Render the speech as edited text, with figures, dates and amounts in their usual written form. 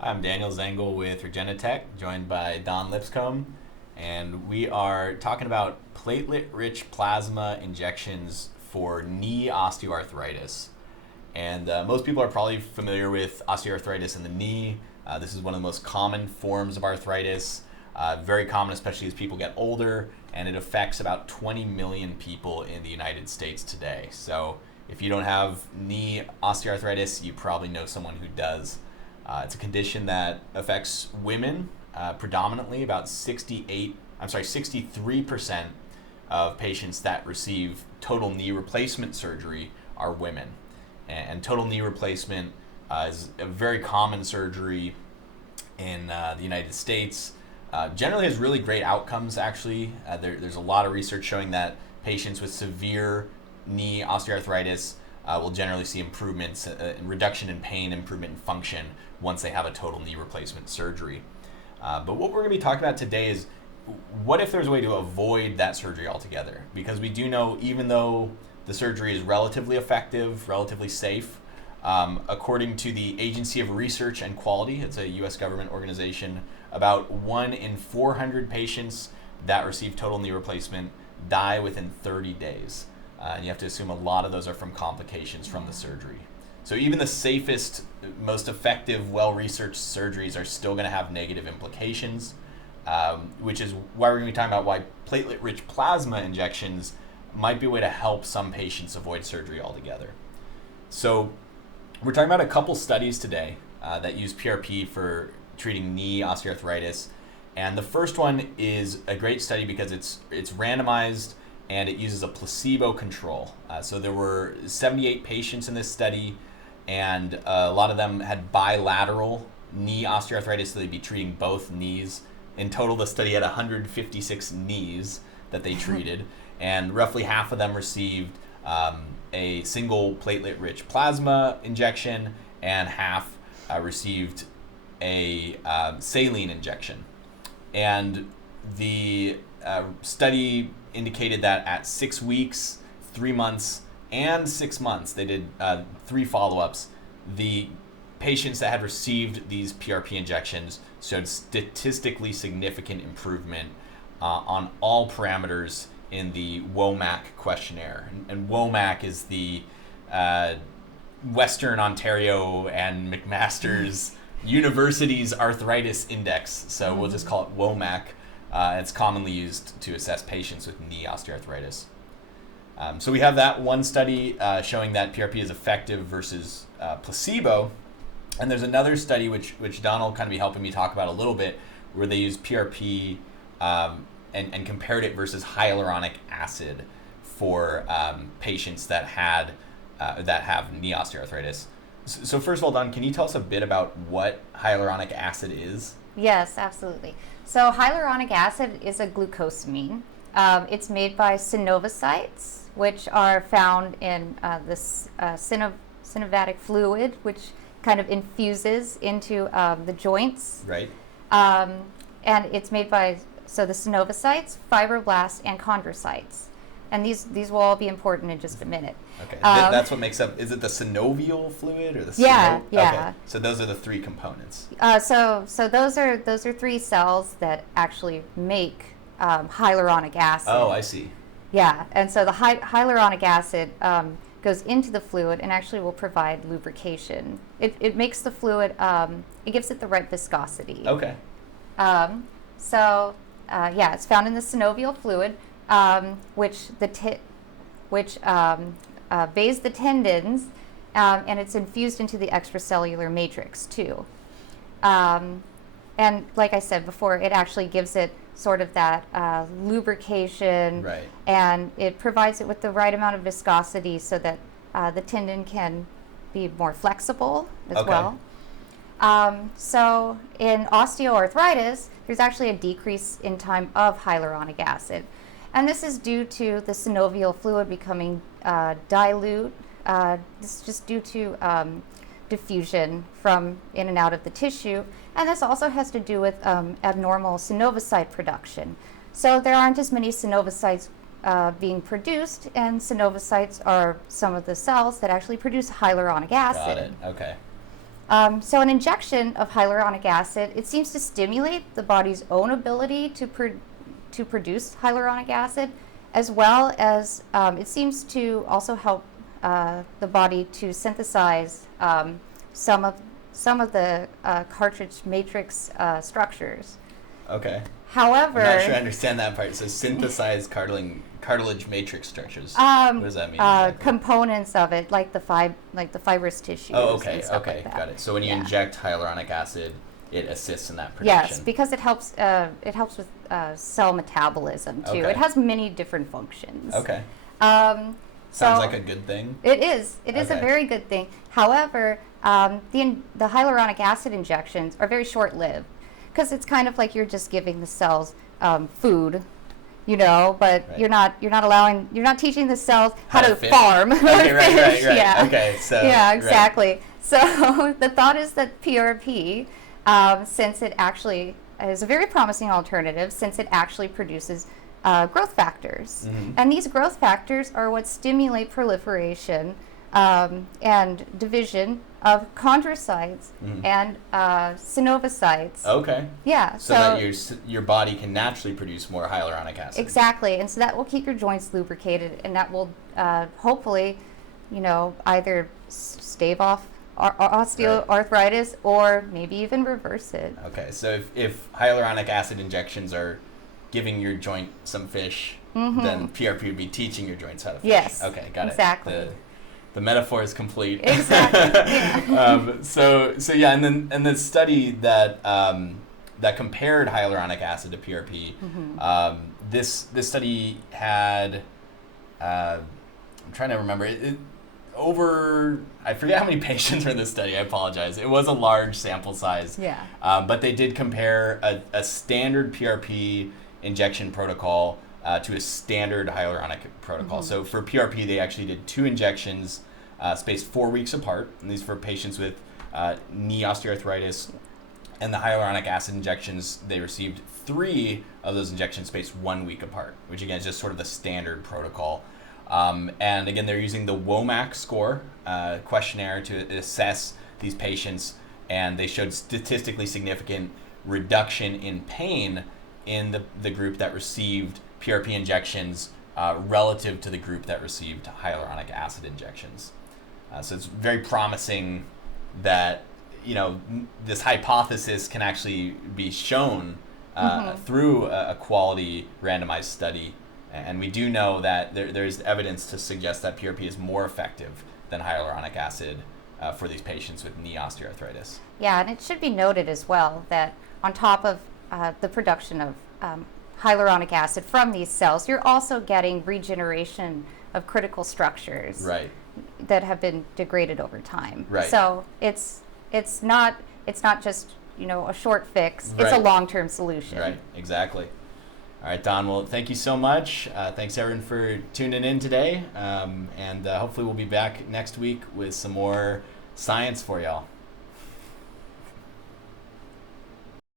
I'm Daniel Zengel with Regenitech, joined by Dawn Lipscomb, and we are talking about platelet-rich plasma injections for knee osteoarthritis. And most people are probably familiar with osteoarthritis in the knee. This is one of the most common forms of arthritis, very common especially as people get older, and it affects about 20 million people in the United States today. So if you don't have knee osteoarthritis, you probably know someone who does. It's a condition that affects women predominantly. About 63% of patients that receive total knee replacement surgery are women. And total knee replacement is a very common surgery in the United States. Generally has really great outcomes, actually. There's a lot of research showing that patients with severe knee osteoarthritis will generally see improvements in reduction in pain, improvement in function once they have a total knee replacement surgery. But what we're going to be talking about today is what if there's a way to avoid that surgery altogether? Because we do know, even though the surgery is relatively effective, relatively safe, according to the Agency of Research and Quality, it's a U.S. government organization, about 1 in 400 patients that receive total knee replacement die within 30 days. And you have to assume a lot of those are from complications from the surgery. So even the safest, most effective, well-researched surgeries are still going to have negative implications, which is why we're going to be talking about why platelet-rich plasma injections might be a way to help some patients avoid surgery altogether. So we're talking about a couple studies today that use PRP for treating knee osteoarthritis. And the first one is a great study because it's randomized and it uses a placebo control. So there were 78 patients in this study, and a lot of them had bilateral knee osteoarthritis, so they'd be treating both knees. In total, the study had 156 knees that they treated, and roughly half of them received a single platelet-rich plasma injection, and half received a saline injection. And the study indicated that at 6 weeks, 3 months, and 6 months, they did 3 follow-ups, the patients that had received these PRP injections showed statistically significant improvement on all parameters in the WOMAC questionnaire. And WOMAC is the Western Ontario and McMaster's University's Arthritis Index, so we'll just call it WOMAC. It's commonly used to assess patients with knee osteoarthritis. So we have that one study showing that PRP is effective versus placebo. And there's another study which Don will kind of be helping me talk about a little bit, where they use PRP and compared it versus hyaluronic acid for patients that have knee osteoarthritis. So first of all, Don, can you tell us a bit about what hyaluronic acid is? Yes, absolutely. So hyaluronic acid is a glucosamine. It's made by synovicites, which are found in this synovial fluid, which kind of infuses into the joints. Right. And it's made by, so the synovicites, fibroblasts, and chondrocytes. And these will all be important in just a minute. Okay, that's what makes up, is it the synovial fluid or the Yeah. Okay, so those are the 3 components. So those are 3 cells that actually make hyaluronic acid. Oh, I see. Yeah, and so the hyaluronic acid goes into the fluid and actually will provide lubrication. It makes the fluid, it gives it the right viscosity. Okay. It's found in the synovial fluid, which bathes the tendons, and it's infused into the extracellular matrix too. And like I said before, it actually gives it sort of that lubrication, right, and it provides it with the right amount of viscosity so that the tendon can be more flexible as well. So in osteoarthritis, there's actually a decrease in time of hyaluronic acid. And this is due to the synovial fluid becoming dilute. This is just due to diffusion from in and out of the tissue. And this also has to do with abnormal synovicite production. So there aren't as many synovicites being produced, and synovicites are some of the cells that actually produce hyaluronic acid. Got it, okay. So an injection of hyaluronic acid, it seems to stimulate the body's own ability to produce hyaluronic acid, as well as it seems to also help the body to synthesize some of the cartilage matrix structures. Okay. However, I'm not sure I understand that part. So synthesize cartilage matrix structures. What does that mean? Exactly? Components of it, like the fibrous tissues. Oh, okay, and stuff okay, like that. got it. So when you inject hyaluronic acid, it assists in that production. Yes, because it helps with cell metabolism too. Okay. It has many different functions. Okay. Sounds like a good thing. It is. It is a Okay. very good thing. However, the hyaluronic acid injections are very short-lived because it's kind of like you're just giving the cells food, but Right. you're not teaching the cells how to fish. farm. Okay, right. Fish, yeah. Okay, so Yeah, right. exactly. So the thought is that PRP, since it actually is a very promising alternative, since it actually produces growth factors. Mhm. And these growth factors are what stimulate proliferation and division of chondrocytes and synovicytes. Okay. Yeah. So that your body can naturally produce more hyaluronic acid. Exactly. And so that will keep your joints lubricated, and that will hopefully, either stave off osteoarthritis or maybe even reverse it. Okay, so if hyaluronic acid injections are giving your joint some fish, then PRP would be teaching your joints how to fish. Yes. Okay, got exactly. it. The metaphor is complete. Exactly. Yeah. So yeah, and the study that that compared hyaluronic acid to PRP, this study had I'm trying to remember I forget how many patients were in this study. I apologize. It was a large sample size. Yeah. But they did compare a standard PRP injection protocol to a standard hyaluronic protocol. So for PRP, they actually did 2 injections spaced 4 weeks apart. And these were patients with knee osteoarthritis. And the hyaluronic acid injections, they received 3 of those injections spaced 1 week apart, which again is just sort of the standard protocol. And again, they're using the WOMAC score questionnaire to assess these patients, and they showed statistically significant reduction in pain in the group that received PRP injections relative to the group that received hyaluronic acid injections. So it's very promising that this hypothesis can actually be shown through a quality randomized study. And we do know that there's evidence to suggest that PRP is more effective than hyaluronic acid for these patients with knee osteoarthritis. Yeah, and it should be noted as well that on top of the production of hyaluronic acid from these cells, you're also getting regeneration of critical structures that have been degraded over time. Right. So it's not just a short fix. It's a long-term solution. Right. Exactly. All right, Dawn. Well, thank you so much. Thanks, everyone, for tuning in today. And hopefully we'll be back next week with some more science for y'all.